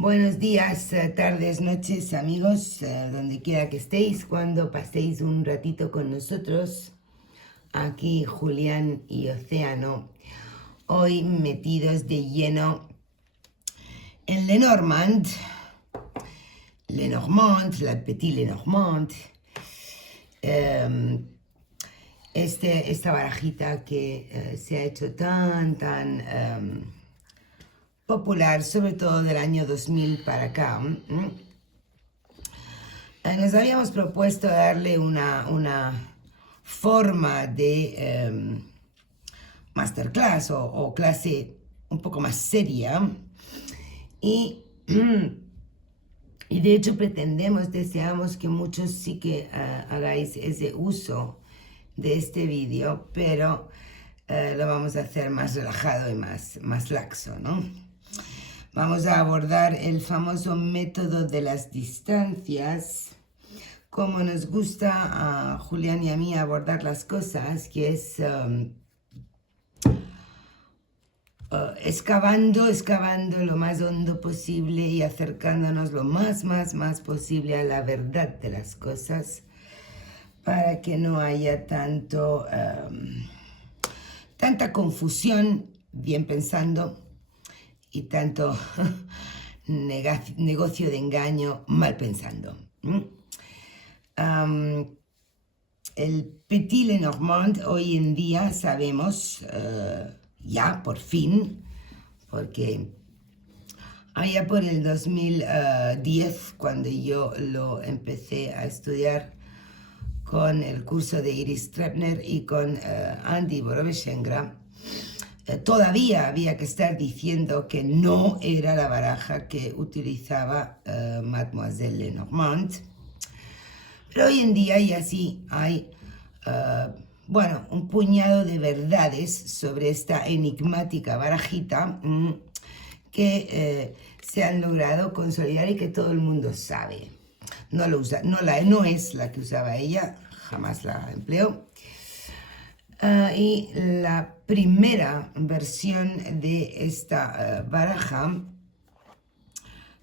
Buenos días, tardes, noches, amigos, donde quiera que estéis, cuando paséis un ratito con nosotros. Aquí Julián y Océano, hoy metidos de lleno en Lenormand, la Petit Lenormand, esta barajita que se ha hecho tan popular, sobre todo del año 2000 para acá. Nos habíamos propuesto darle una forma de masterclass o clase un poco más seria y, y de hecho deseamos que muchos sí que hagáis ese uso de este vídeo, pero lo vamos a hacer más relajado y más laxo, ¿no? Vamos a abordar el famoso método de las distancias, como nos gusta a Julián y a mí abordar las cosas, que es excavando lo más hondo posible y acercándonos lo más posible a la verdad de las cosas, para que no haya tanta confusión, bien pensando, y tanto negocio de engaño, mal pensando. El Petit Lenormand hoy en día sabemos, ya por fin, porque allá por el 2010, cuando yo lo empecé a estudiar con el curso de Iris Trebner y con Andy Borovesengra, todavía había que estar diciendo que no era la baraja que utilizaba Mademoiselle Lenormand. Pero hoy en día ya sí hay, un puñado de verdades sobre esta enigmática barajita que se han logrado consolidar y que todo el mundo sabe. No es la que usaba ella, jamás la empleó. Y la primera versión de esta baraja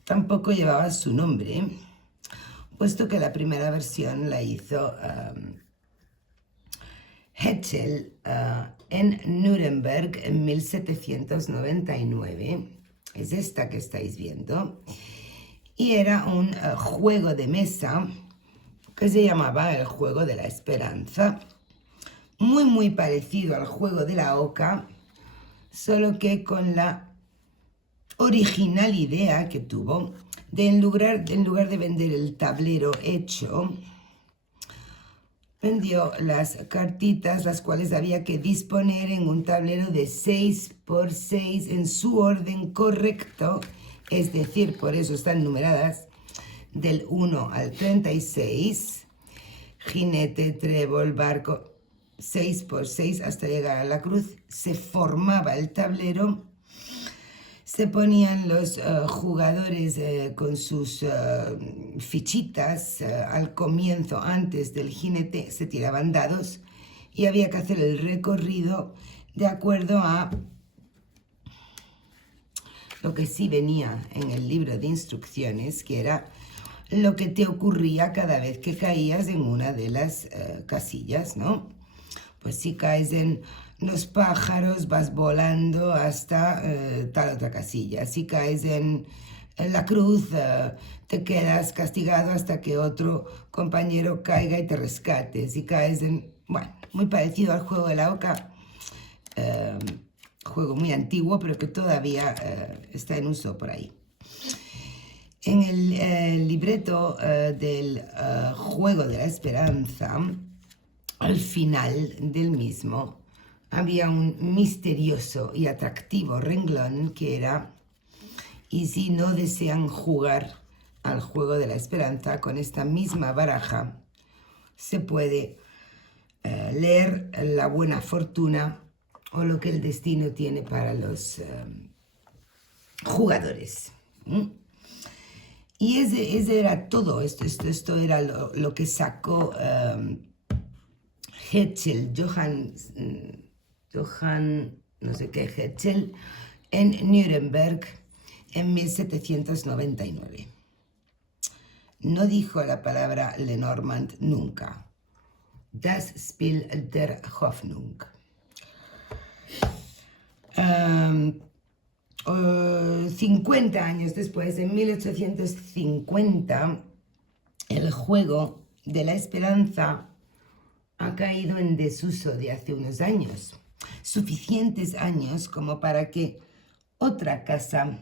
tampoco llevaba su nombre, puesto que la primera versión la hizo Hetzel en Nuremberg en 1799. Es esta que estáis viendo. Y era un juego de mesa que se llamaba el Juego de la Esperanza. Muy parecido al juego de la oca, solo que con la original idea que tuvo de en lugar de vender el tablero hecho, vendió las cartitas, las cuales había que disponer en un tablero de 6 por 6 en su orden correcto, es decir, por eso están numeradas del 1 al 36, jinete, trébol, barco, 6 por 6 hasta llegar a la cruz. Se formaba el tablero, se ponían los jugadores con sus fichitas al comienzo, antes del jinete, se tiraban dados y había que hacer el recorrido de acuerdo a lo que sí venía en el libro de instrucciones, que era lo que te ocurría cada vez que caías en una de las casillas, ¿no? Pues si caes en los pájaros, vas volando hasta tal otra casilla. Si caes en la cruz, te quedas castigado hasta que otro compañero caiga y te rescate. Si caes en... Bueno, muy parecido al juego de la oca, juego muy antiguo, pero que todavía está en uso por ahí. En el libreto del Juego de la Esperanza, al final del mismo, había un misterioso y atractivo renglón que era: y si no desean jugar al Juego de la Esperanza con esta misma baraja, se puede leer la buena fortuna o lo que el destino tiene para los jugadores. Y ese era todo. Esto era lo que sacó Hetzel, Johann, no sé qué, Hetzel, en Nuremberg, en 1799. No dijo la palabra Lenormand nunca. Das Spiel der Hoffnung. 50 años después, en 1850, el juego de la esperanza ha caído en desuso de hace unos años. Suficientes años como para que otra casa,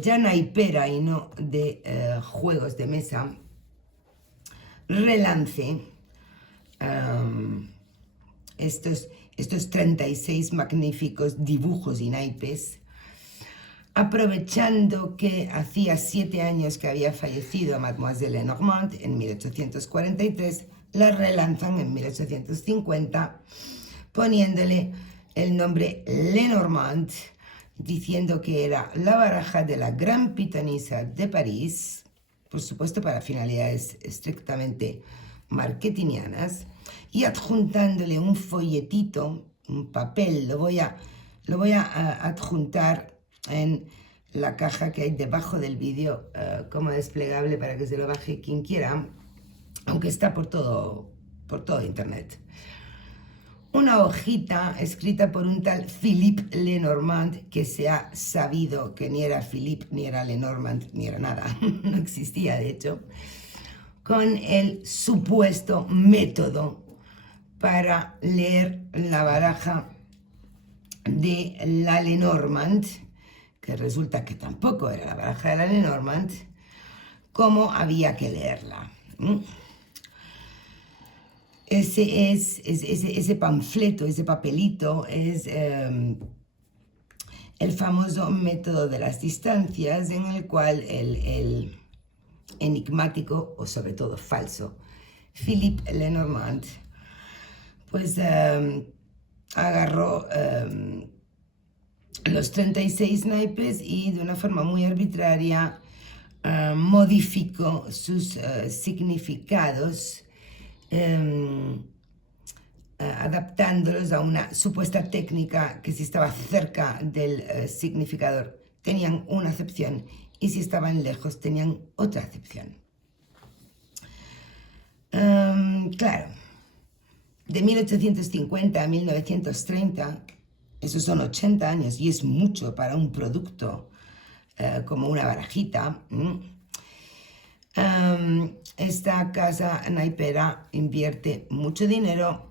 ya naipera y no de juegos de mesa, relance estos 36 magníficos dibujos y naipes, aprovechando que hacía 7 años que había fallecido Mademoiselle Lenormand en 1843, la relanzan en 1850, poniéndole el nombre Lenormand, diciendo que era la baraja de la gran pitonisa de París, por supuesto para finalidades estrictamente marketingianas, y adjuntándole un folletito, un papel. Lo voy a adjuntar en la caja que hay debajo del vídeo como desplegable para que se lo baje quien quiera, aunque está por todo internet. Una hojita escrita por un tal Philippe Lenormand, que se ha sabido que ni era Philippe, ni era Lenormand, ni era nada, no existía de hecho, con el supuesto método para leer la baraja de la Lenormand, que resulta que tampoco era la baraja de la Lenormand, cómo había que leerla. Ese panfleto, ese papelito, es el famoso método de las distancias, en el cual el enigmático, o sobre todo falso, Philippe Lenormand, pues agarró los 36 naipes y de una forma muy arbitraria modificó sus significados, adaptándolos a una supuesta técnica que si estaba cerca del significador tenían una acepción y si estaban lejos tenían otra acepción. Claro, de 1850 a 1930, esos son 80 años y es mucho para un producto como una barajita. Esta casa naipera invierte mucho dinero,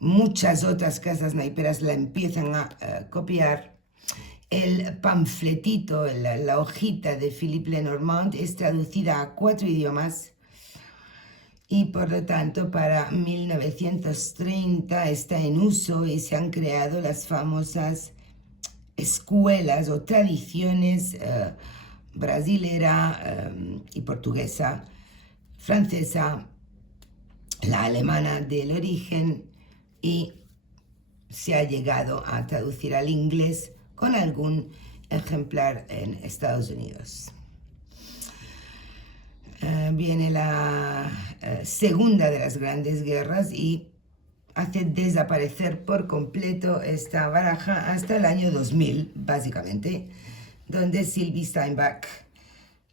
muchas otras casas naiperas la empiezan a copiar. El panfletito, la hojita de Philippe Lenormand es traducida a 4 idiomas y por lo tanto para 1930 está en uso y se han creado las famosas escuelas o tradiciones brasilera y portuguesa, francesa, la alemana del origen, y se ha llegado a traducir al inglés con algún ejemplar en Estados Unidos. Viene la segunda de las grandes guerras y hace desaparecer por completo esta baraja hasta el año 2000, básicamente, donde Sylvie Steinbach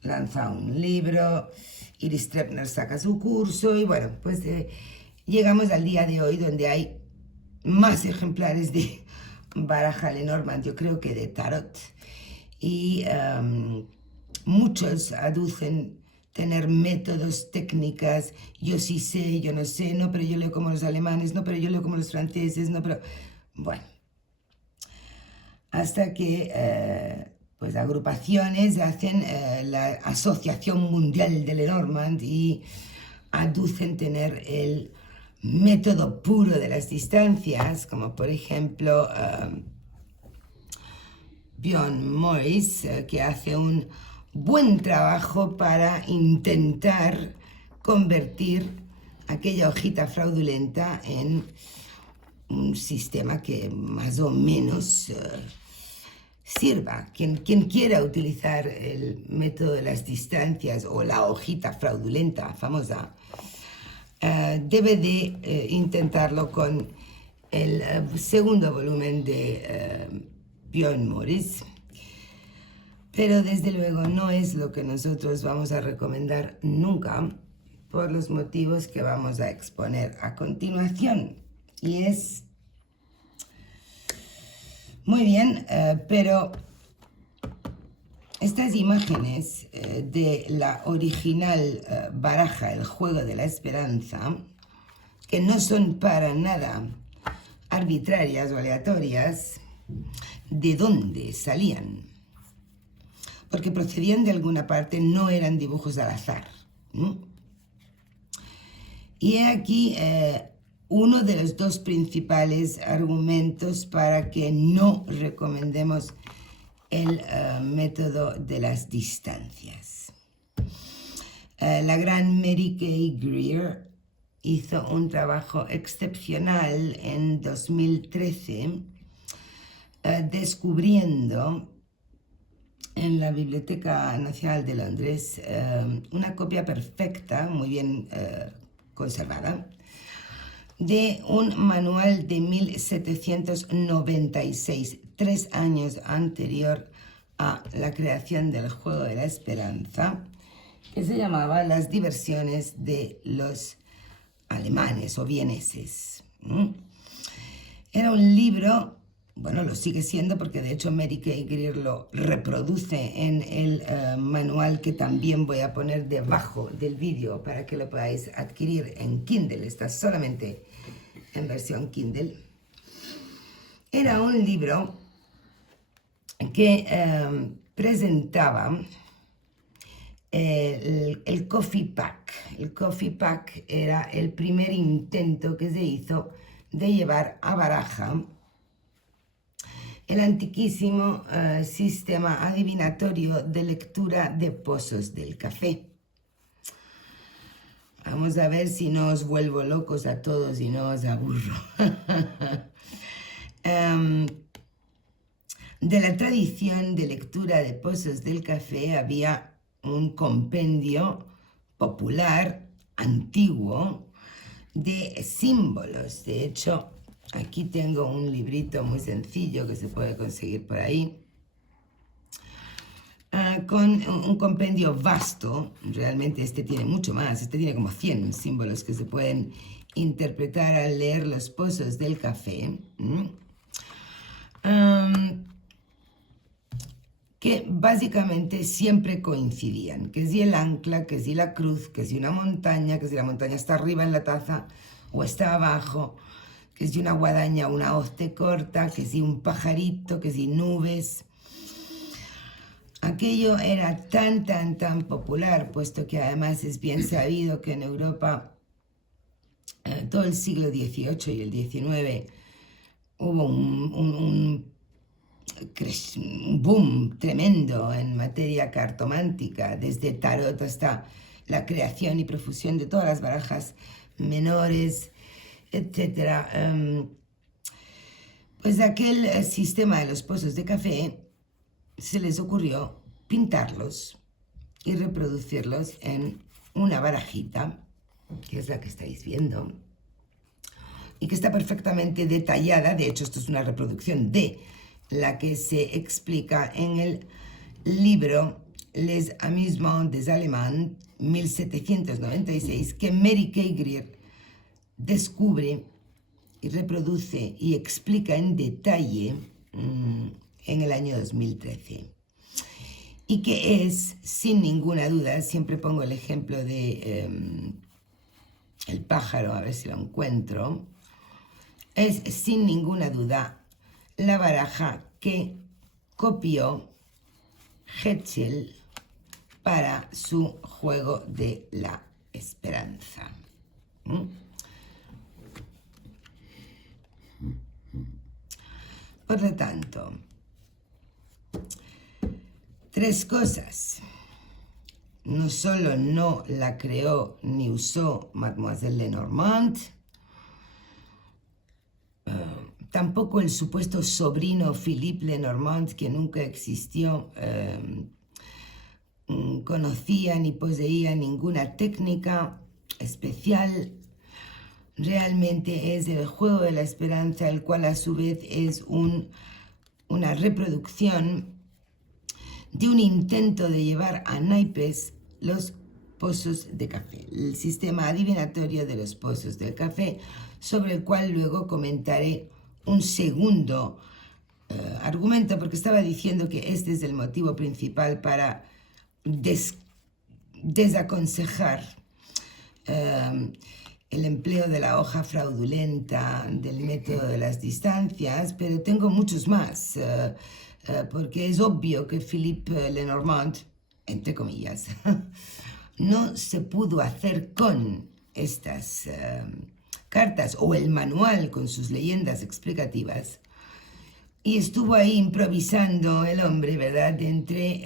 lanza un libro, Iris Trepner saca su curso y bueno, pues llegamos al día de hoy donde hay más ejemplares de baraja Lenormand, yo creo que de tarot, y muchos aducen tener métodos, técnicas, yo sí sé, yo no sé, no, pero yo leo como los alemanes, no, pero yo leo como los franceses, no, pero bueno, hasta que pues agrupaciones hacen la Asociación Mundial de Lenormand y aducen tener el método puro de las distancias, como por ejemplo Björn Morris, que hace un buen trabajo para intentar convertir aquella hojita fraudulenta en un sistema que más o menos sirva. Quien quiera utilizar el método de las distancias o la hojita fraudulenta famosa, debe de intentarlo con el segundo volumen de Björn Morris. pero desde luego no es lo que nosotros vamos a recomendar nunca por los motivos que vamos a exponer a continuación. Y es muy bien, pero estas imágenes de la original baraja, el juego de la esperanza, que no son para nada arbitrarias o aleatorias, ¿de dónde salían? Porque procedían de alguna parte, no eran dibujos al azar. Y he aquí uno de los dos principales argumentos para que no recomendemos el método de las distancias. La gran Mary Kay Greer hizo un trabajo excepcional en 2013 descubriendo en la Biblioteca Nacional de Londres una copia perfecta, muy bien conservada, de un manual de 1796, 3 años anterior a la creación del Juego de la Esperanza, que se llamaba Las diversiones de los alemanes o vieneses. Era un libro, bueno, lo sigue siendo porque de hecho Mary Kay Greer lo reproduce en el manual que también voy a poner debajo del vídeo para que lo podáis adquirir en Kindle. Está solamente en versión Kindle. Era un libro que presentaba el Coffee Pack. El Coffee Pack era el primer intento que se hizo de llevar a baraja el antiquísimo sistema adivinatorio de lectura de pozos del café. Vamos a ver si no os vuelvo locos a todos y no os aburro. De la tradición de lectura de pozos del café había un compendio popular, antiguo, de símbolos. De hecho, aquí tengo un librito muy sencillo que se puede conseguir por ahí, con un compendio vasto. Realmente este tiene mucho más, este tiene como 100 símbolos que se pueden interpretar al leer los pozos del café. Que básicamente siempre coincidían, que si el ancla, que si la cruz, que si una montaña, que si la montaña está arriba en la taza o está abajo, que si una guadaña o una hoz te corta, que si un pajarito, que si nubes. Aquello era tan popular, puesto que además es bien sabido que en Europa todo el siglo XVIII y el XIX hubo un boom tremendo en materia cartomántica, desde tarot hasta la creación y profusión de todas las barajas menores, etc. Pues aquel sistema de los pozos de café se les ocurrió pintarlos y reproducirlos en una barajita, que es la que estáis viendo, y que está perfectamente detallada. De hecho, esto es una reproducción de la que se explica en el libro Les Amusements des Allemands, 1796, que Mary Kay Greer descubre y reproduce y explica en detalle en el año 2013. Y que es, sin ninguna duda, siempre pongo el ejemplo de el pájaro, a ver si lo encuentro, es sin ninguna duda la baraja que copió Hetzel para su Juego de la Esperanza. Por lo tanto, 3 cosas. No solo no la creó ni usó Mademoiselle Lenormand, tampoco el supuesto sobrino Philippe Lenormand, que nunca existió, conocía ni poseía ninguna técnica especial. Realmente es el Juego de la Esperanza, el cual a su vez es una reproducción de un intento de llevar a naipes los pozos de café, el sistema adivinatorio de los pozos del café, sobre el cual luego comentaré un segundo argumento, porque estaba diciendo que este es el motivo principal para desaconsejar el empleo de la hoja fraudulenta, del método de las distancias, pero tengo muchos más, porque es obvio que Philippe Lenormand, entre comillas, no se pudo hacer con estas cartas o el manual con sus leyendas explicativas, y estuvo ahí improvisando el hombre, ¿verdad?, entre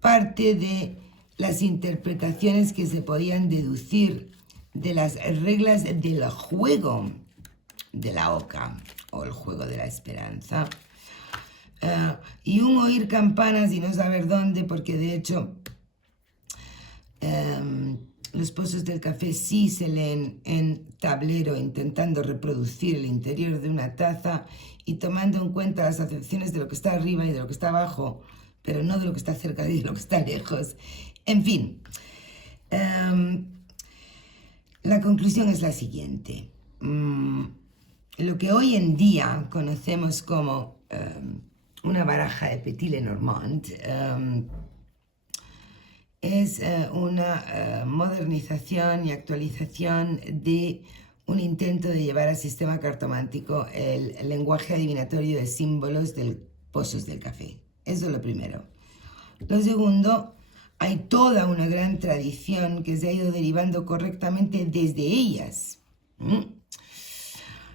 parte de las interpretaciones que se podían deducir de las reglas del juego de la oca o el juego de la esperanza, y un oír campanas y no saber dónde, porque de hecho los pozos del café sí se leen en tablero, intentando reproducir el interior de una taza y tomando en cuenta las acepciones de lo que está arriba y de lo que está abajo, pero no de lo que está cerca y de lo que está lejos. En fin, la conclusión es la siguiente. Lo que hoy en día conocemos como una baraja de Petit Lenormand es una modernización y actualización de un intento de llevar al sistema cartomántico el lenguaje adivinatorio de símbolos de pozos del café. Eso es lo primero. Lo segundo, hay toda una gran tradición que se ha ido derivando correctamente desde ellas,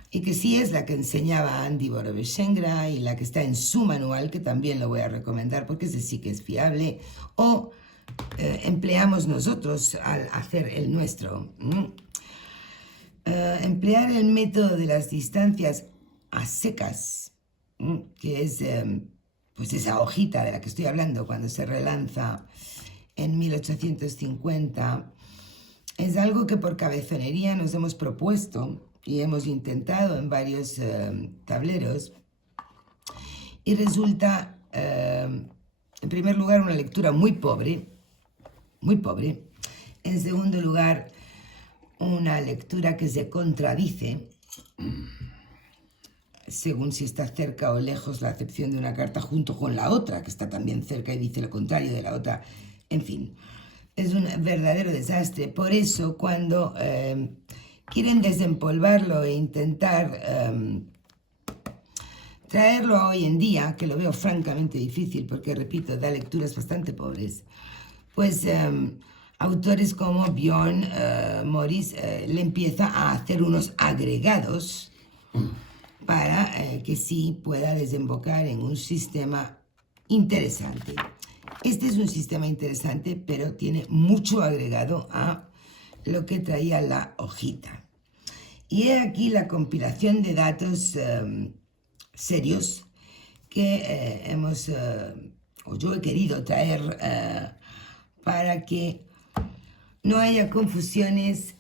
y que sí es la que enseñaba Andy Borovic-Schengra y la que está en su manual, que también lo voy a recomendar porque ese sí que es fiable, o empleamos nosotros al hacer el nuestro. Emplear el método de las distancias a secas, que es pues esa hojita de la que estoy hablando cuando se relanza en 1850, es algo que por cabezonería nos hemos propuesto y hemos intentado en varios tableros, y resulta, en primer lugar, una lectura muy pobre. En segundo lugar, una lectura que se contradice según si está cerca o lejos la acepción de una carta junto con la otra, que está también cerca y dice lo contrario de la otra. En fin, es un verdadero desastre. Por eso, cuando quieren desempolvarlo e intentar traerlo a hoy en día, que lo veo francamente difícil porque, repito, da lecturas bastante pobres, pues autores como Bjorn Morris le empieza a hacer unos agregados para que sí pueda desembocar en un sistema interesante. Este es un sistema interesante, pero tiene mucho agregado a lo que traía la hojita. Y he aquí la compilación de datos serios que o yo he querido traer para que no haya confusiones,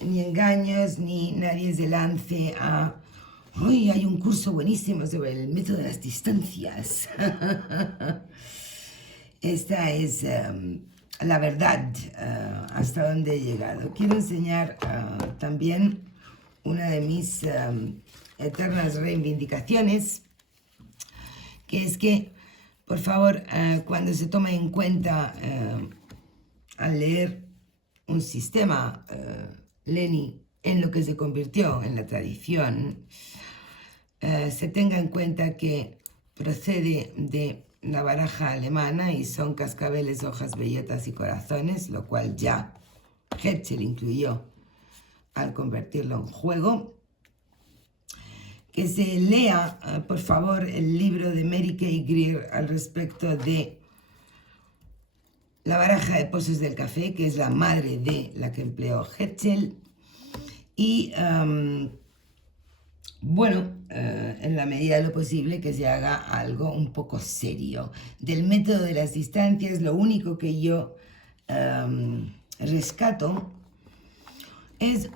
ni engaños, ni nadie se lance a ¡ay, hay un curso buenísimo sobre el método de las distancias! Esta es la verdad hasta donde he llegado. Quiero enseñar también una de mis eternas reivindicaciones, que es que, por favor, cuando se tome en cuenta al leer un sistema Leni en lo que se convirtió en la tradición, se tenga en cuenta que procede de la baraja alemana y son cascabeles, hojas, bellotas y corazones, lo cual ya Hetzel incluyó al convertirlo en juego. Que se lea, por favor, el libro de Mary Kay Greer al respecto de la baraja de pozos del café, que es la madre de la que empleó Hetzel. Y, bueno, en la medida de lo posible que se haga algo un poco serio. Del método de las distancias, lo único que yo rescato es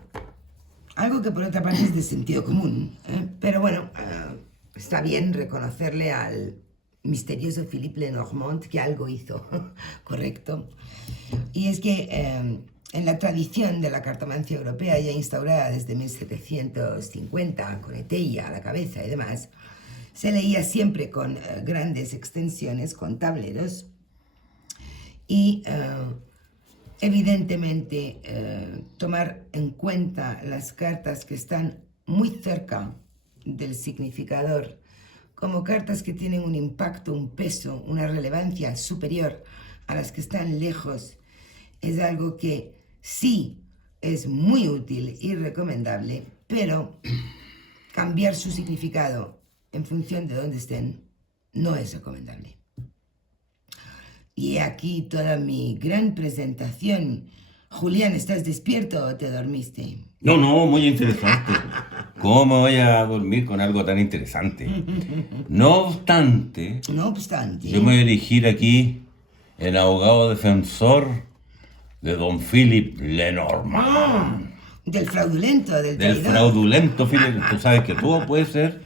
algo que por otra parte es de sentido común, pero bueno, está bien reconocerle al misterioso Philippe Lenormand, que algo hizo correcto. Y es que en la tradición de la cartomancia europea, ya instaurada desde 1750, con Etella a la cabeza y demás, se leía siempre con grandes extensiones, con tableros, y evidentemente tomar en cuenta las cartas que están muy cerca del significador, como cartas que tienen un impacto, un peso, una relevancia superior a las que están lejos, es algo que sí es muy útil y recomendable, pero cambiar su significado en función de dónde estén no es recomendable. Y aquí toda mi gran presentación. Julián, ¿estás despierto o te dormiste? No, muy interesante. ¿Cómo me voy a dormir con algo tan interesante? No obstante, No obstante, yo me voy a dirigir aquí el abogado defensor de don Philippe Lenormand. del fraudulento, del Del traidor. fraudulento Philippe. Tú sabes que todo puede ser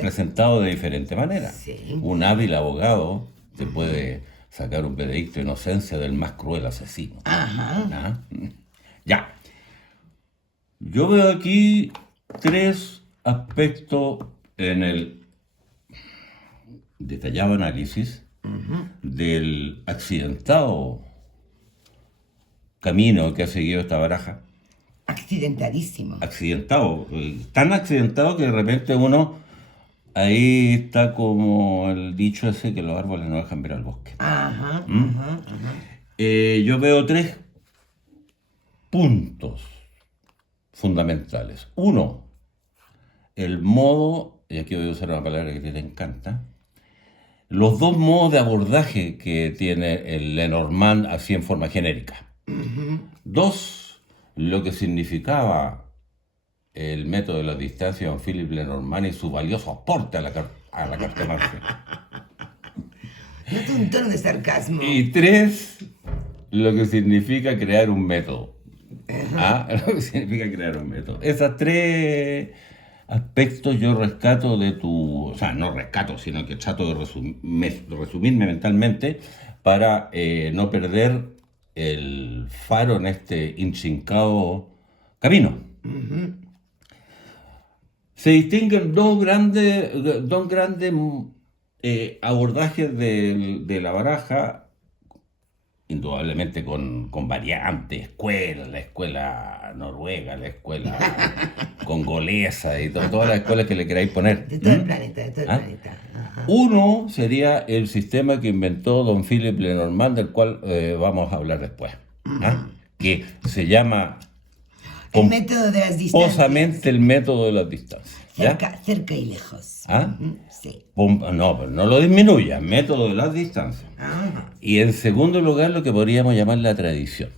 presentado de diferente manera. Sí. Un hábil abogado te puede sacar un veredicto de inocencia del más cruel asesino. Ajá. ¿Ah? Ya. Yo veo aquí 3 aspectos en el detallado análisis del accidentado camino que ha seguido esta baraja. Accidentadísimo. Accidentado, tan accidentado que de repente uno ahí está como el dicho ese que los árboles no dejan ver al bosque. Ajá, Yo veo 3 puntos fundamentales. 1, el modo, y aquí voy a usar una palabra que te encanta, los 2 modos de abordaje que tiene el Lenormand así en forma genérica. 2, lo que significaba el método de la distancia de Philippe Lenormand y su valioso aporte a la cartomancia. Noto un tono de sarcasmo. Y 3, lo que significa crear un método. Lo que significa crear un método. Esos 3 aspectos yo rescato de tu... O sea, no rescato, sino que trato de resumirme mentalmente para no perder el faro en este intrincado camino. Se distinguen dos grandes abordajes de la baraja, indudablemente con variantes, escuelas, la escuela noruega, la escuela congolesa y todas las escuelas que le queráis poner. De todo el planeta, de todo el planeta. Ajá. Uno sería el sistema que inventó don Philippe Lenormand, del cual vamos a hablar después, que se llama El método de las distancias. pomposamente el método de las distancias. ¿Ya? Cerca y lejos. Sí. No, pero no lo disminuya, método de las distancias. Y en segundo lugar, lo que podríamos llamar la tradición.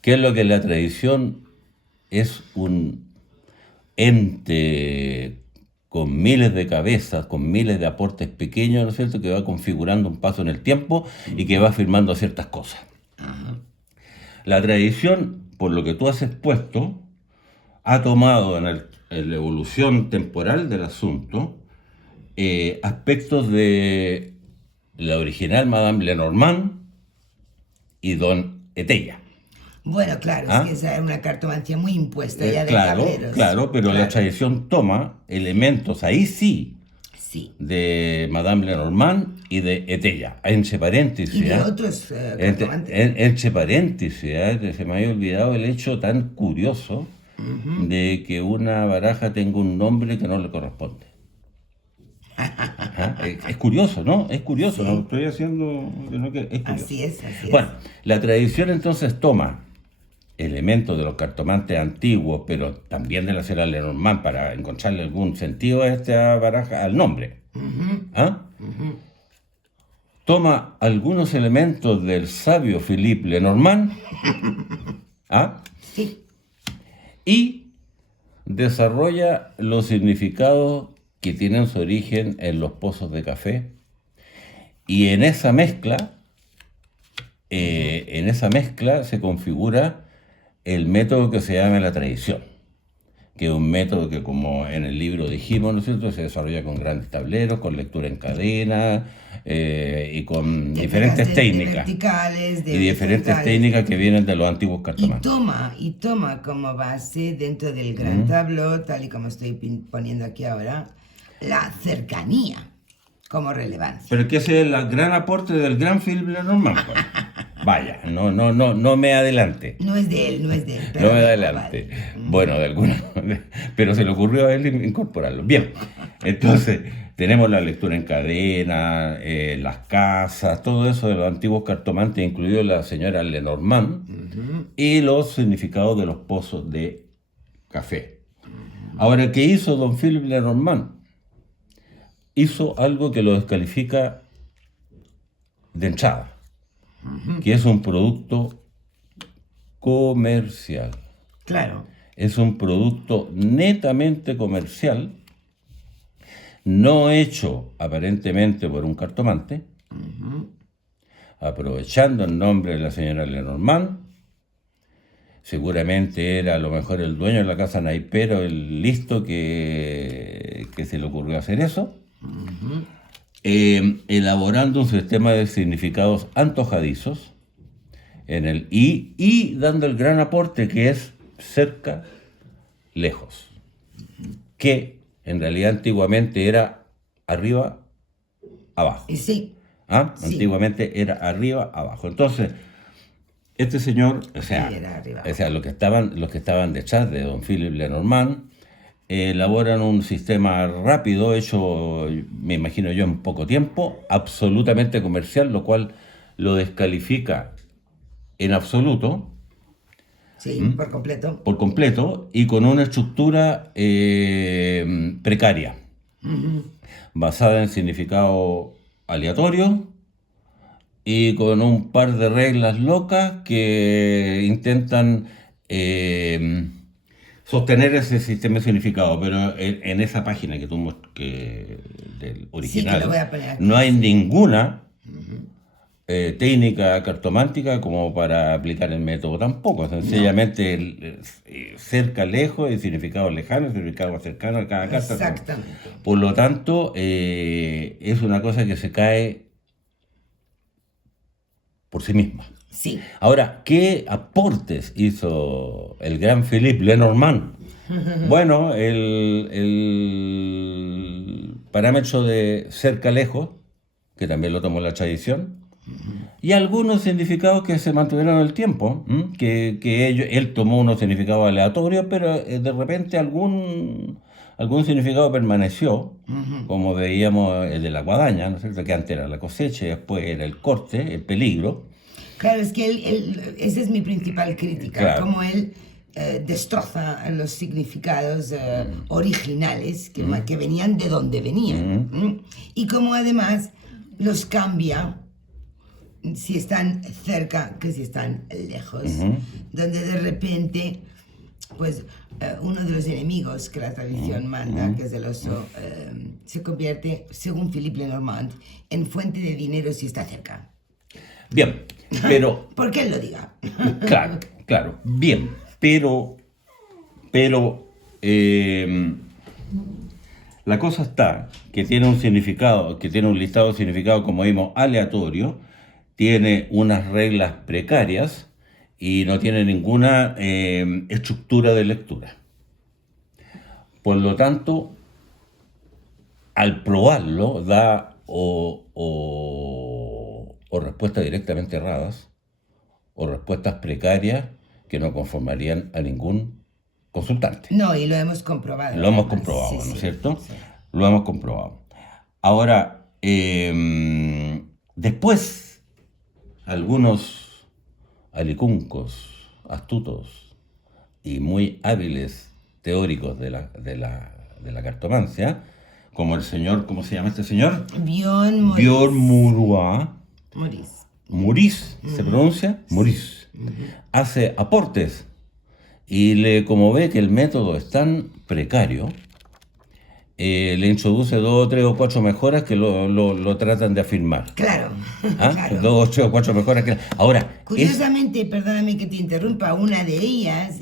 ¿Qué es lo que la tradición? Es un ente con miles de cabezas, con miles de aportes pequeños, ¿no es cierto?, que va configurando un paso en el tiempo y que va afirmando ciertas cosas. La tradición, por lo que tú has expuesto, ha tomado en la evolución temporal del asunto aspectos de la original Madame Lenormand y don Etella. Bueno, claro, es que esa era una cartomancia muy impuesta ya de Claro, tableros. claro, pero la tradición toma elementos, ahí sí, de Madame Lenormand y de Etella. Entre paréntesis. Y de otros cartomantes. Entre paréntesis, se me había olvidado el hecho tan curioso de que una baraja tenga un nombre que no le corresponde. Es curioso, ¿no? Es curioso, Sí. no estoy haciendo... Es curioso. Así es. Bueno, la tradición entonces toma elementos de los cartomantes antiguos, pero también de la cera Lenormand para encontrarle algún sentido a esta baraja, al nombre. Toma algunos elementos del sabio Philippe Lenormand Sí. y desarrolla los significados que tienen su origen en los pozos de café, y en esa mezcla se configura el método que se llama la tradición. que es un método que, como en el libro dijimos, ¿no es cierto?, se desarrolla con grandes tableros, con lectura en cadena y con diferentes técnicas. De verticales, Y diferentes técnicas que vienen de los antiguos cartomantes. Y toma como base dentro del gran tabló, tal y como estoy poniendo aquí ahora, la cercanía como relevancia. Pero que ese es el gran aporte del gran Philippe Lenormand. Vaya, no me adelante. No es de él. No me adelante. Vale. Bueno, de alguna manera. Pero se le ocurrió a él incorporarlo. Bien, entonces tenemos la lectura en cadena, las casas, todo eso de los antiguos cartomantes, incluido la señora Lenormand, y los significados de los pozos de café. Ahora, ¿qué hizo don Philippe Lenormand? Hizo algo que lo descalifica de entrada, que es un producto comercial. Claro. Es un producto netamente comercial, no hecho aparentemente por un cartomante, aprovechando el nombre de la señora Lenormand. Seguramente era a lo mejor el dueño de la casa naipero, el listo que se le ocurrió hacer eso. Elaborando un sistema de significados antojadizos en el y dando el gran aporte que es cerca, lejos, que en realidad antiguamente era arriba, abajo. Sí. Sí. Antiguamente era arriba, abajo. Entonces, este señor, o sea, los que estaban detrás de don Philippe Lenormand, elaboran un sistema rápido, hecho, me imagino yo, en poco tiempo, absolutamente comercial, lo cual lo descalifica en absoluto. Sí, por completo. Por completo, y con una estructura precaria, basada en significado aleatorio y con un par de reglas locas que intentan sostener ese sistema de significado, pero en esa página que del original, sí, que lo voy a poner aquí. No hay ninguna técnica cartomántica como para aplicar el método tampoco. Sencillamente cerca, lejos, y significado lejano, significado cercano a cada carta. Exactamente. Por lo tanto, es una cosa que se cae por sí misma. Sí. Ahora, ¿qué aportes hizo el gran Philippe Lenormand? Bueno, el parámetro de cerca-lejos, que también lo tomó la tradición, y algunos significados que se mantuvieron en el tiempo, que él tomó unos significados aleatorios, pero de repente algún significado permaneció, como veíamos el de la guadaña, ¿no es cierto?, que antes era la cosecha y después era el corte, el peligro. Claro, es que esa es mi principal crítica, claro. Cómo él destroza los significados originales que venían de donde venían, y cómo además los cambia si están cerca que si están lejos, donde de repente, pues, uno de los enemigos que la tradición manda, que es el oso, se convierte, según Philippe Lenormand, en fuente de dinero si está cerca. Bien, pero... ¿Por qué él lo diga? Claro, bien, pero la cosa está que tiene un significado, que tiene un listado de significados, como vimos, aleatorio, tiene unas reglas precarias y no tiene ninguna estructura de lectura. Por lo tanto, al probarlo, da o respuestas directamente erradas, o respuestas precarias que no conformarían a ningún consultante. No, y lo hemos comprobado. Lo hemos comprobado, ¿no es cierto? Sí. Lo hemos comprobado. Ahora, después, algunos alicuncos, astutos y muy hábiles teóricos de la cartomancia, como el señor, ¿cómo se llama este señor? Bjorn Maurice, ¿se pronuncia? Maurice. Hace aportes y como ve que el método es tan precario, le introduce 2 o 3 o 4 mejoras que lo tratan de afirmar. Claro, ¿Ah? claro. 2 o 3 o 4 mejoras que... Ahora, Curiosamente, perdóname que te interrumpa, una de ellas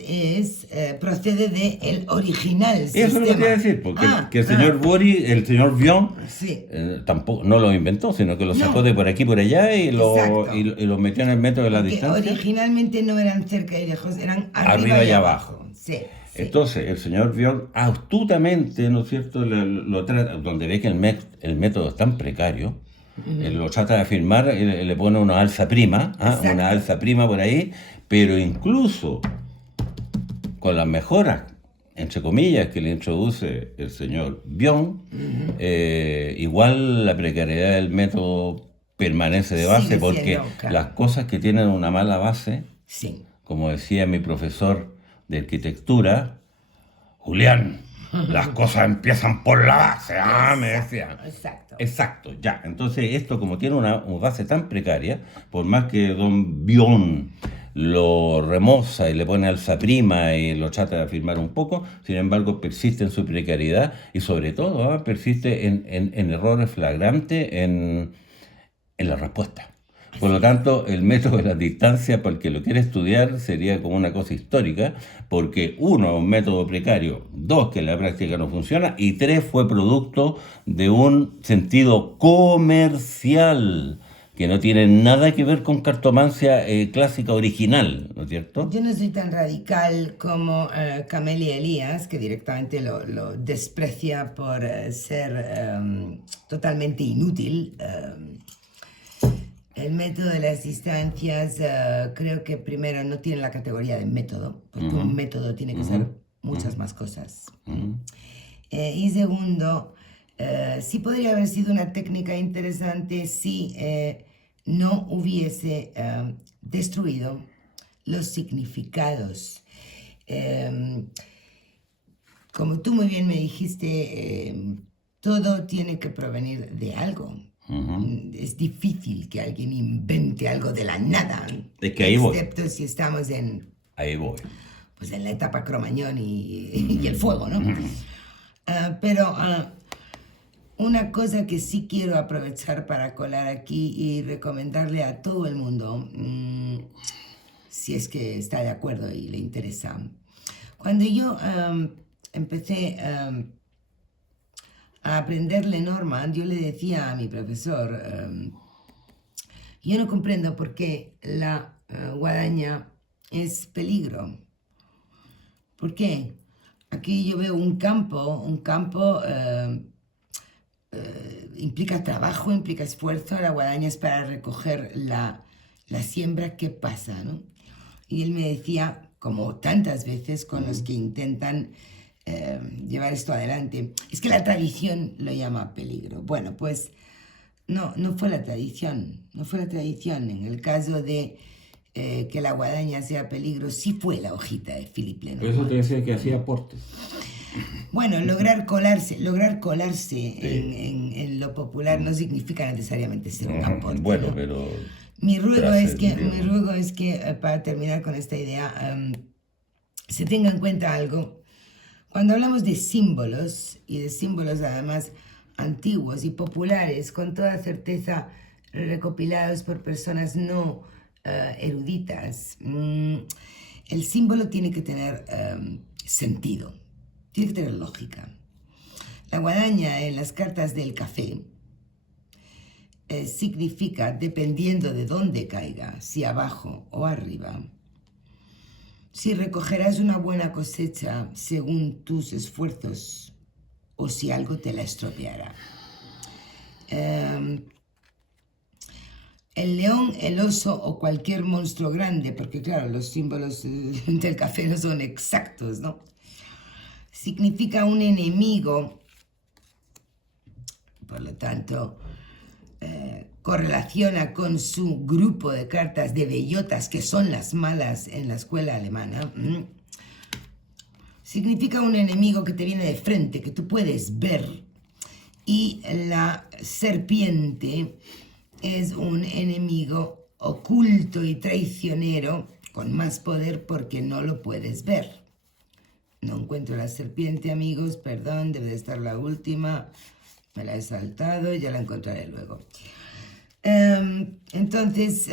procede del original eso sistema. es lo que iba a decir, porque que el señor Boris, el señor Bion, Sí. tampoco no lo inventó, sino que lo sacó No. de por aquí y por allá y Exacto. lo metió en el método de la Porque distancia. originalmente no eran cerca y lejos, eran Arriba y abajo. Sí, sí. Entonces, el señor Bion astutamente, ¿no es cierto?, lo trata, donde ve que el método es tan precario, lo trata de afirmar, le pone una alza prima, Exacto. una alza prima por ahí, pero incluso con las mejoras, entre comillas, que le introduce el señor Bion, igual la precariedad del método permanece de base, Sigue porque siendo, claro. las cosas que tienen una mala base, Sí. como decía mi profesor de arquitectura, Julián, las cosas empiezan por la base, me decía. Exacto. Exacto, ya. Entonces, esto como tiene una base tan precaria, por más que don Bion lo remoza y le pone alza prima y lo trata de afirmar un poco, sin embargo, persiste en su precariedad y sobre todo persiste en errores flagrantes en la respuesta. Por lo tanto, el método de la distancia, para el que lo quiere estudiar, sería como una cosa histórica, porque uno, un método precario, dos, que en la práctica no funciona, y tres, fue producto de un sentido comercial, que no tiene nada que ver con cartomancia clásica original, ¿no es cierto? Yo no soy tan radical como Camelia Elías, que directamente lo desprecia por ser totalmente inútil. El método de las distancias creo que primero no tiene la categoría de método, porque un método tiene que ser muchas más cosas. Y segundo, sí podría haber sido una técnica interesante si no hubiese destruido los significados. Como tú muy bien me dijiste, todo tiene que provenir de algo. Es difícil que alguien invente algo de la nada. Es que ahí voy. Excepto si estamos Ahí voy. pues en la etapa Cromañón y el fuego, ¿no? Pero una cosa que sí quiero aprovechar para colar aquí y recomendarle a todo el mundo, si es que está de acuerdo y le interesa. Cuando yo empecé a aprender Lenormand, yo le decía a mi profesor, yo no comprendo por qué la guadaña es peligro. ¿Por qué? Aquí yo veo un campo implica trabajo, implica esfuerzo, la guadaña es para recoger la siembra que pasa, ¿no? Y él me decía, como tantas veces con los que intentan llevar esto adelante, es que la tradición lo llama peligro. Bueno, pues no fue la tradición, no fue la tradición. En el caso de que la guadaña sea peligro, sí fue la hojita de Philipp Lenormand. Por eso te decía que hacía aportes. Bueno, lograr colarse Sí. en lo popular no significa necesariamente ser un aporte. Bueno, ¿no? pero... Mi ruego trascendió. es que para terminar con esta idea, se tenga en cuenta algo. Cuando hablamos de símbolos, y de símbolos además antiguos y populares, con toda certeza recopilados por personas no eruditas, el símbolo tiene que tener sentido, tiene que tener lógica. La guadaña en las cartas del café significa, dependiendo de dónde caiga, si abajo o arriba, si recogerás una buena cosecha según tus esfuerzos o si algo te la estropeará. El león, el oso o cualquier monstruo grande, porque claro, los símbolos del café no son exactos, ¿no? Significa un enemigo, por lo tanto, correlaciona con su grupo de cartas de bellotas, que son las malas en la escuela alemana. Significa un enemigo que te viene de frente, que tú puedes ver. Y la serpiente es un enemigo oculto y traicionero, con más poder porque no lo puedes ver. No encuentro la serpiente, amigos, perdón, debe de estar la última. Me la he saltado, ya la encontraré luego. Entonces,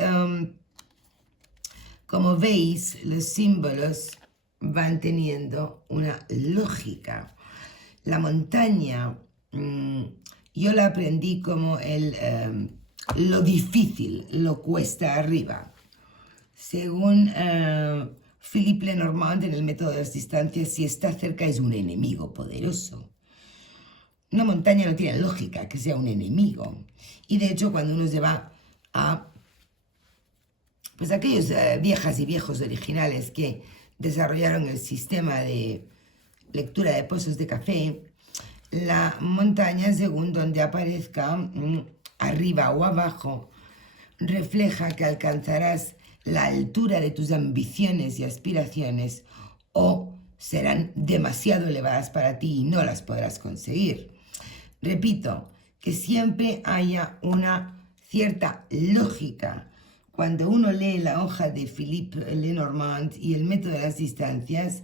como veis, los símbolos van teniendo una lógica. La montaña, yo la aprendí como lo difícil, lo cuesta arriba. Según Philippe Lenormand, en el método de las distancias, si está cerca es un enemigo poderoso. Una montaña no tiene lógica que sea un enemigo. Y de hecho, cuando uno se va a pues aquellos viejas y viejos originales que desarrollaron el sistema de lectura de pozos de café, la montaña, según donde aparezca, arriba o abajo, refleja que alcanzarás la altura de tus ambiciones y aspiraciones o serán demasiado elevadas para ti y no las podrás conseguir. Repito, que siempre haya una cierta lógica. Cuando uno lee la hoja de Philippe Lenormand y el método de las distancias,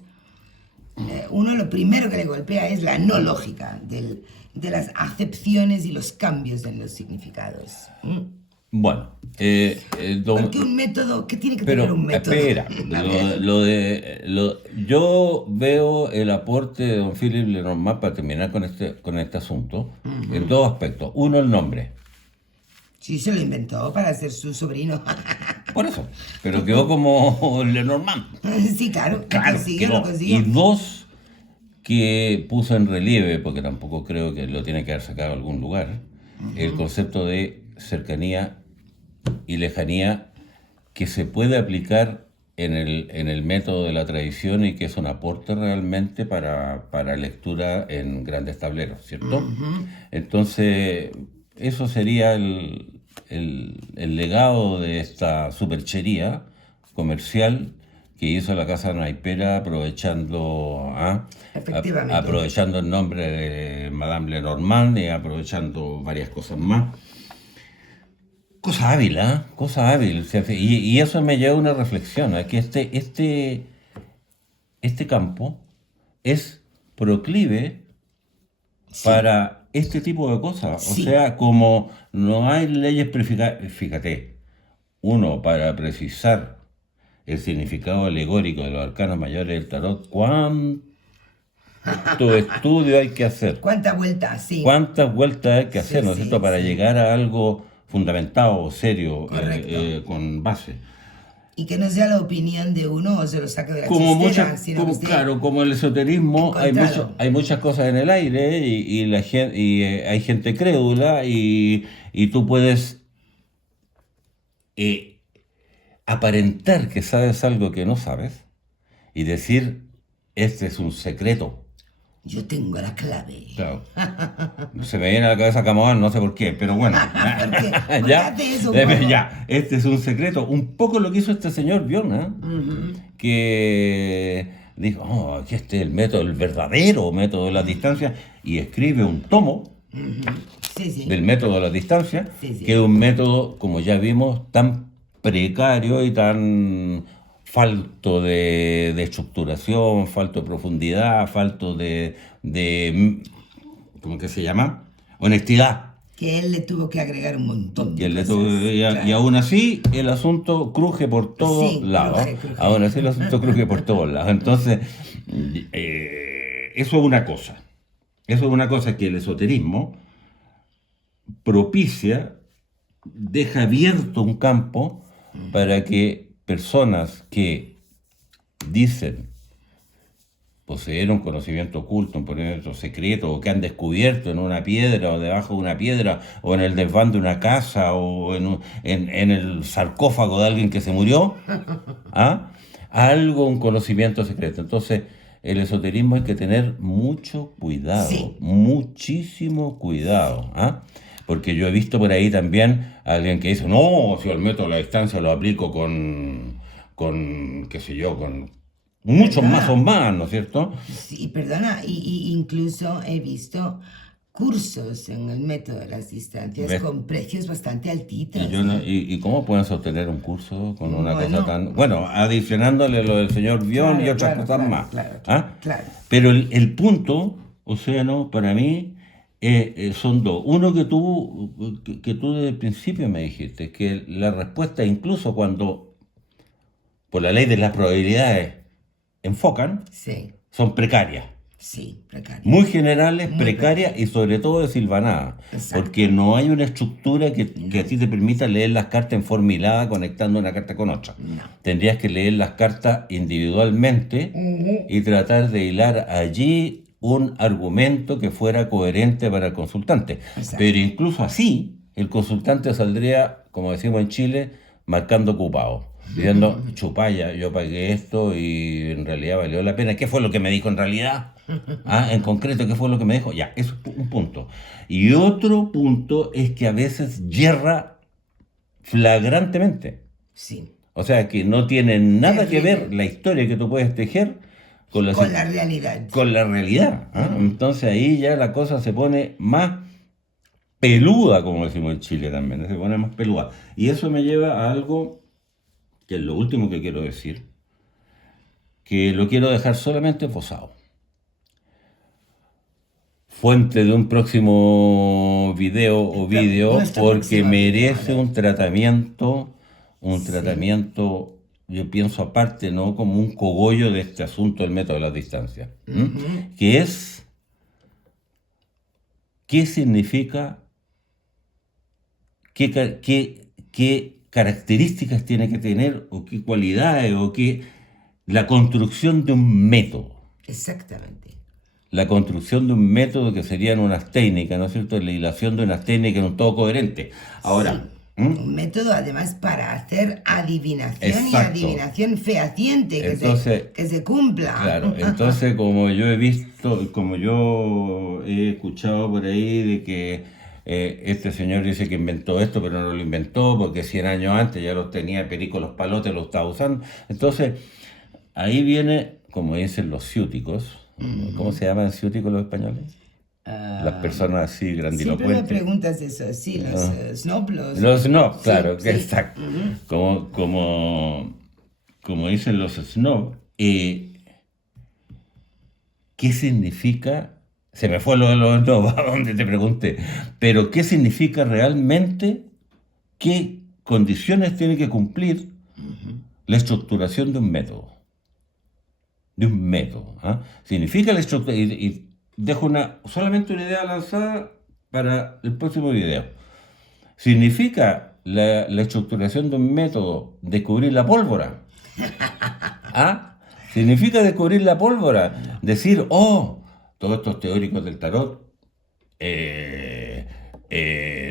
uno lo primero que le golpea es la no lógica de las acepciones y los cambios en los significados. Bueno, porque un método, ¿qué tiene que tener un método? Espera, yo veo el aporte de don Philippe Lenormand para terminar con este asunto en dos aspectos. Uno, el nombre. Sí, se lo inventó para ser su sobrino. Por eso, pero quedó como Lenormand. Sí, claro, Quedó. lo consiguió. Y dos, que puso en relieve, porque tampoco creo que lo tiene que haber sacado de algún lugar, el concepto de cercanía y lejanía que se puede aplicar en el método de la tradición y que es un aporte realmente para lectura en grandes tableros, ¿cierto? Entonces, eso sería el legado de esta superchería comercial que hizo la Casa Naipera aprovechando el nombre de Madame Lenormand y aprovechando varias cosas más. Cosa hábil, ¿eh? Cosa hábil. Y eso me lleva a una reflexión, ¿eh? Que este campo es proclive para este tipo de cosas. Sí. O sea, como no hay leyes fíjate, uno para precisar el significado alegórico de los arcanos mayores del tarot, ¿cuánto estudio hay que hacer? ¿Cuántas vueltas? Sí. ¿Cuántas vueltas hay que hacer, ¿no es cierto? Para llegar a algo fundamentado, serio, con base. Y que no sea la opinión de uno o se lo saque de la chistera. Claro, como el esoterismo, hay muchas cosas en el aire y la gente, hay gente crédula y tú puedes aparentar que sabes algo que no sabes y decir, este es un secreto. Yo tengo la clave. Claro. Se me viene a la cabeza Camoán, no sé por qué, pero bueno. ¿Por qué? ¿Ya? Ya, este es un secreto. Un poco lo que hizo este señor Biona, que dijo, aquí está el método, el verdadero método de las distancias, y escribe un tomo del método de las distancias, que es un método, como ya vimos, tan precario y tan falto de estructuración, falto de profundidad, falto de ¿cómo que se llama? Honestidad. Que él le tuvo que agregar un montón de cosas. Y aún así el asunto cruje por todos lados. Cruje. Aún así el asunto cruje por todos lados. Entonces, eso es una cosa. Eso es una cosa que el esoterismo propicia, deja abierto un campo para que personas que dicen poseer un conocimiento oculto, un conocimiento secreto, o que han descubierto en una piedra, o debajo de una piedra, o en el desván de una casa, o en el sarcófago de alguien que se murió, un conocimiento secreto. Entonces, el esoterismo hay que tener mucho cuidado, muchísimo cuidado, porque yo he visto por ahí también a alguien que dice, no, si el método de la distancia lo aplico con qué sé yo, con muchos más o más, ¿no es cierto? Sí, perdona, y incluso he visto cursos en el método de las distancias ¿Ves? con precios bastante altitos. ¿Y cómo pueden sostener un curso con una Bueno. cosa tan... Bueno, adicionándole lo del señor Bion y otras cosas más. ¿Ah? Claro. Pero el punto, Océano, para mí, son dos. Uno que tú desde el principio me dijiste, que la respuesta, incluso cuando, por la ley de las probabilidades, enfocan, Sí, son precarias. sí, precario. Muy generales, Muy precarias y sobre todo desilvanadas. Exacto. Porque no hay una estructura que a ti te permita leer las cartas en forma hilada conectando una carta con otra. No. Tendrías que leer las cartas individualmente y tratar de hilar allí un argumento que fuera coherente para el consultante. Exacto. Pero incluso así, el consultante saldría, como decimos en Chile, marcando ocupado. Diciendo, chupaya, yo pagué esto y en realidad valió la pena. ¿Qué fue lo que me dijo en realidad? En concreto, ¿qué fue lo que me dijo? Ya, eso es un punto. Y otro punto es que a veces yerra flagrantemente. Sí. O sea, que no tiene nada que ver Terrible. la historia que tú puedes tejer con la, Con la realidad. con la realidad. Entonces ahí ya la cosa se pone más peluda, como decimos en Chile también, se pone más peluda. Y eso me lleva a algo que es lo último que quiero decir, que lo quiero dejar solamente esbozado. Fuente de un próximo video o vídeo, Nuestro porque próximo merece video, un tratamiento, Sí. yo pienso aparte, ¿no? Como un cogollo de este asunto del método de las distancias. Que es, ¿qué significa, qué características tiene que tener, o qué cualidades, la construcción de un método? Exactamente. La construcción de un método que serían unas técnicas, ¿no es cierto? La hilación de unas técnicas en un todo coherente. Ahora, Un método además para hacer adivinación y Exacto. adivinación fehaciente, Entonces, que se cumpla. claro, entonces como yo he visto, como yo he escuchado por ahí de que este señor dice que inventó esto, pero no lo inventó porque 100 años antes ya los tenía Perico los Palotes, los estaba usando. Entonces, ahí viene, como dicen los ciúticos, ¿cómo se llaman ciúticos los españoles? Las personas así Siempre me grandilocuentes. preguntas eso, sí, los snob, Los snob, sí, claro, sí. exacto. Como dicen los snob, ¿qué significa? Se me fue lo de los snob, a donde te pregunté, pero ¿qué significa realmente? ¿Qué condiciones tiene que cumplir la estructuración de un método? De un método. Significa la estructura, y dejo solamente una idea lanzada para el próximo video. ¿Significa la estructuración de un método descubrir la pólvora? ¿Significa descubrir la pólvora? Decir, todos estos teóricos del tarot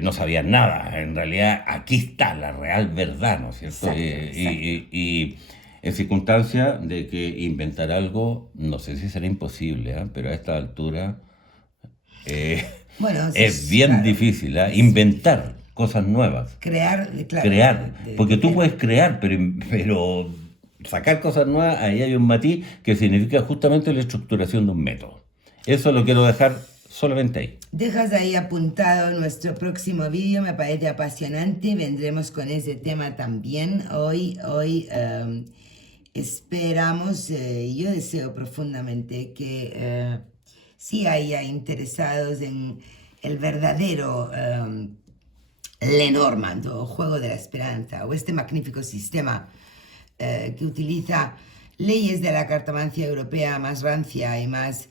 no sabían nada. En realidad, aquí está la real verdad, ¿no es cierto? Exacto. Y en circunstancia de que inventar algo, no sé si será imposible, pero a esta altura Bueno, es bien claro, difícil, es inventar cosas nuevas. crear, claro, Crear, porque tú de- puedes crear, pero sacar cosas nuevas, ahí hay un matiz que significa justamente la estructuración de un método. Eso lo quiero dejar solamente ahí. Dejas ahí apuntado nuestro próximo vídeo, me parece apasionante, vendremos con ese tema también. Hoy esperamos, yo deseo profundamente que sí haya interesados en el verdadero Lenormand o Juego de la Esperanza o este magnífico sistema que utiliza leyes de la cartomancia europea más rancia y más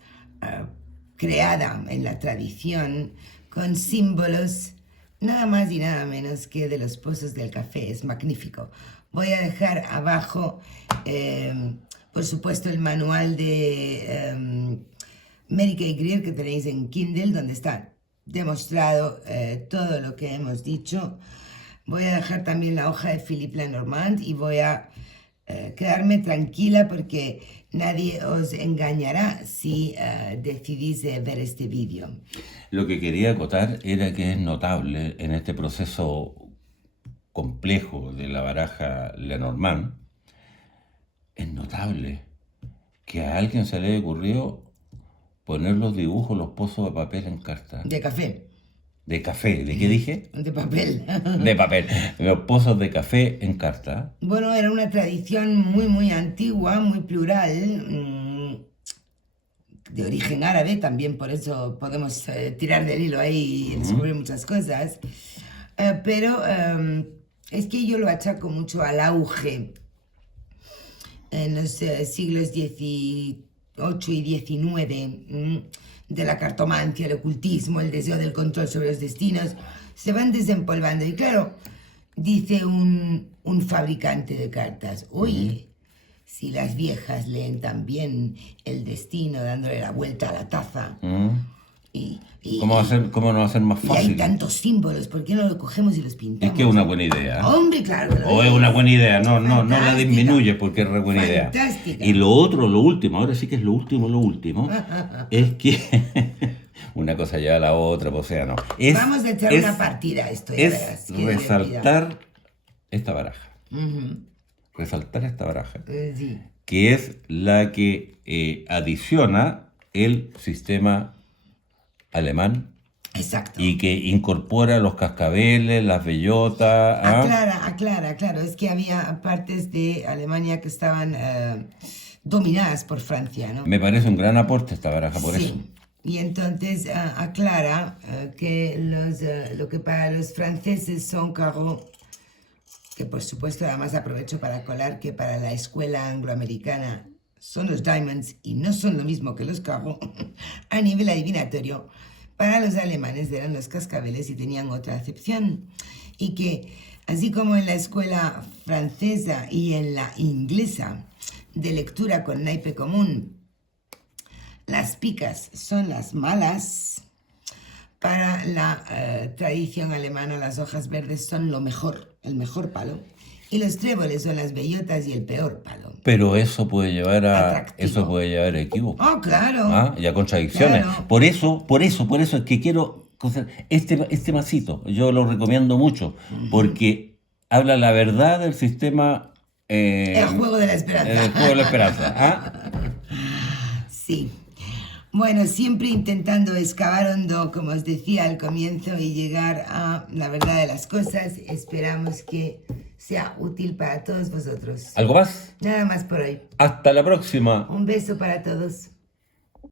creada en la tradición, con símbolos nada más y nada menos que de los pozos del café. Es magnífico. Voy a dejar abajo, por supuesto, el manual de Mary Kay Greer que tenéis en Kindle, donde está demostrado todo lo que hemos dicho. Voy a dejar también la hoja de Philippe Lenormand y voy a quedarme tranquila porque nadie os engañará si decidís ver este vídeo. Lo que quería acotar era que es notable en este proceso complejo de la baraja Lenormand, es notable que a alguien se le haya ocurrido poner los dibujos, los pozos de papel en carta. De café, De café, ¿de qué dije? de papel. De papel. Los pozos de café en carta. Bueno, era una tradición muy, muy antigua, muy plural, de origen árabe, también por eso podemos tirar del hilo ahí y descubrir muchas cosas. Pero es que yo lo achaco mucho al auge en los siglos XVIII y XIX de la cartomancia, el ocultismo, el deseo del control sobre los destinos, se van desempolvando. Y claro, dice un fabricante de cartas, oye, si las viejas leen también el destino dándole la vuelta a la taza, ¿Cómo no va a ser más y hay fácil? tantos símbolos, ¿por qué no los cogemos y los Es pintamos? que es una buena idea. Hombre, claro. O es una buena idea, no la Fantástica. disminuye porque es re buena idea. Fantástica. Y lo otro, lo último, ahora sí que es lo último, es que una cosa lleva a la otra, pues, o sea, no. Vamos a echar una partida a esto, ya verás, Es qué divertida. resaltar esta baraja. Ujú. Resaltar esta baraja. Sí. Que es la que adiciona el sistema alemán Exacto. y que incorpora los cascabeles, las bellotas. Aclara, claro, es que había partes de Alemania que estaban dominadas por Francia, ¿no? Me parece un gran aporte esta baraja, por Sí. eso. Y entonces aclara que lo que para los franceses son carreaux, que por supuesto además aprovecho para colar que para la escuela angloamericana son los diamonds y no son lo mismo que los carreaux a nivel adivinatorio. Para los alemanes eran los cascabeles y tenían otra acepción. Y que así como en la escuela francesa y en la inglesa de lectura con naipe común, las picas son las malas, para la tradición alemana las hojas verdes son lo mejor, el mejor palo, y los tréboles son las bellotas y el peor palo. Pero eso puede llevar Atractivo. a equívocos. ¡Oh, claro! Y a contradicciones. Claro. Por eso es que quiero este masito, yo lo recomiendo mucho, porque habla la verdad del sistema. El juego de la esperanza. El juego de la esperanza. Sí. Bueno, siempre intentando excavar hondo, como os decía al comienzo, y llegar a la verdad de las cosas. Esperamos que sea útil para todos vosotros. ¿Algo más? Nada más por hoy. Hasta la próxima. Un beso para todos.